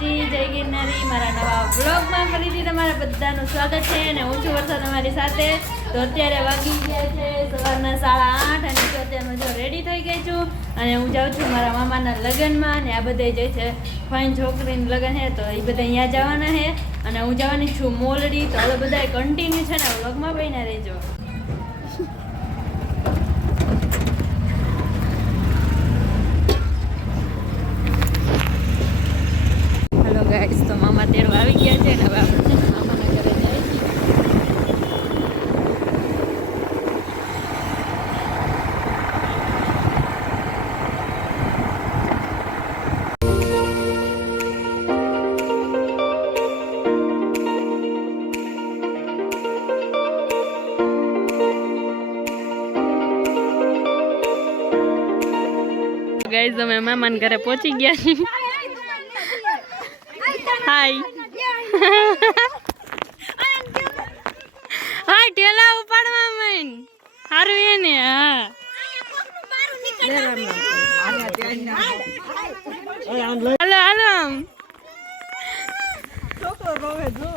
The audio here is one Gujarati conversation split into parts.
માતાજી, જય ગિરનારી। મારા નવા વ્લોગમાં ફરીથી તમારા બધાનું સ્વાગત છે અને હું છું વર્ષા તમારી સાથે। તો અત્યારે વાગી ગયા છે સવારના 8:30 અને અત્યારમાં જો રેડી થઈ ગઈ છું અને હું જાઉં છું મારા મામાના લગ્નમાં। અને આ બધા જે છે ફાઇન છોકરીનું લગ્ન છે તો એ બધા અહીંયા જવાના છે અને હું જવાની છું મોલડી। તો હવે બધા કન્ટિન્યુ છે ને વ્લોગમાં બન્યા રહેજો। हेलो गाइस, तो मामा तेड़वा આવી ગયા છે ને હવે આપણે મામાના ઘરે જઈએ છીએ। गाइस, અમે મામાના ઘરે પહોંચી ગયા છીએ। हाय हाय टेला उपाड़वा मन हारू ये ने हां हेलो हेलो छोकरो रोवे जो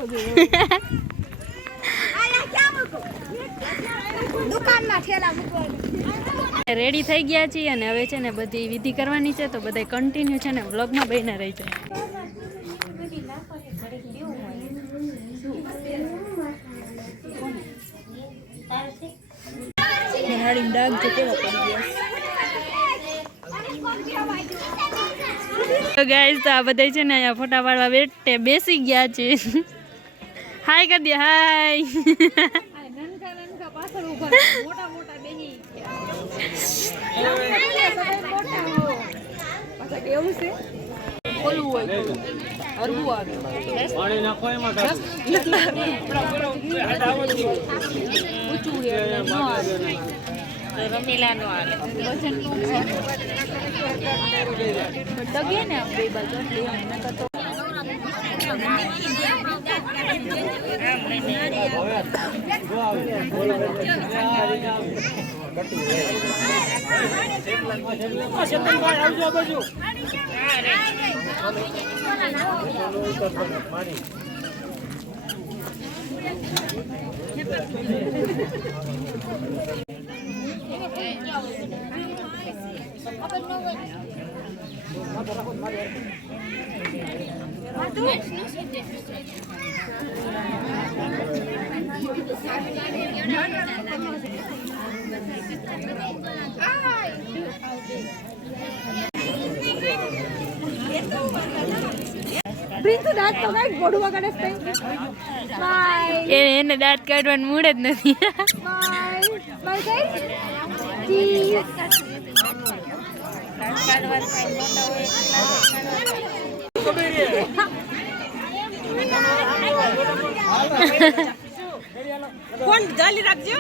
आया क्या मुको दुकान માં ઠેલા મૂકવા રેડી થઈ ગયા છીએ અને હવે છે ને બધી વિધિ કરવાની છે તો બધાય કન્ટિન્યુ છે ને વ્લોગમાં બન્યા રહેજો। तो गाइस, तो आ बधाई छे ने अहींया फोटा पाडवा बेठे बेसी गया छे। हाय कर दिया हाय। ननका ननका पाछळ उभा मोटा मोटा बेही मोटा हो पाछा केवुं छे खोलવું હોય હરવું આવે પાણી નાખો એમાં ઊંચું છે નો આવે રમીલા નો આવે વજન નું ડગે ને બે બાજુ એટલે એમ નકર તો પ્રિન્સ દાંત તો કાઈ ગોડવા કાઢે છે એને દાંત કાઢવાનું મૂડ જ નથી। બાય બાય ગાઈસ દાંત કાઢવાનું કાઈ મોટા હોય કોણ જાલી રાખજો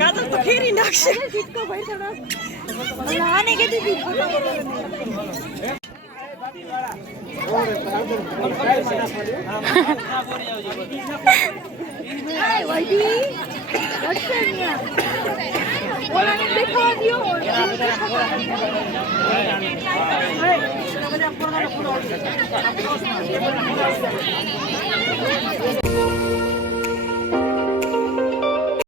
કાજલ તો ફેરી નાખશે ઠીકો ભાઈ થોડા આને કે દીદી હાય વડી વટસનિયા ઓલાને દેખાવા દયો હાય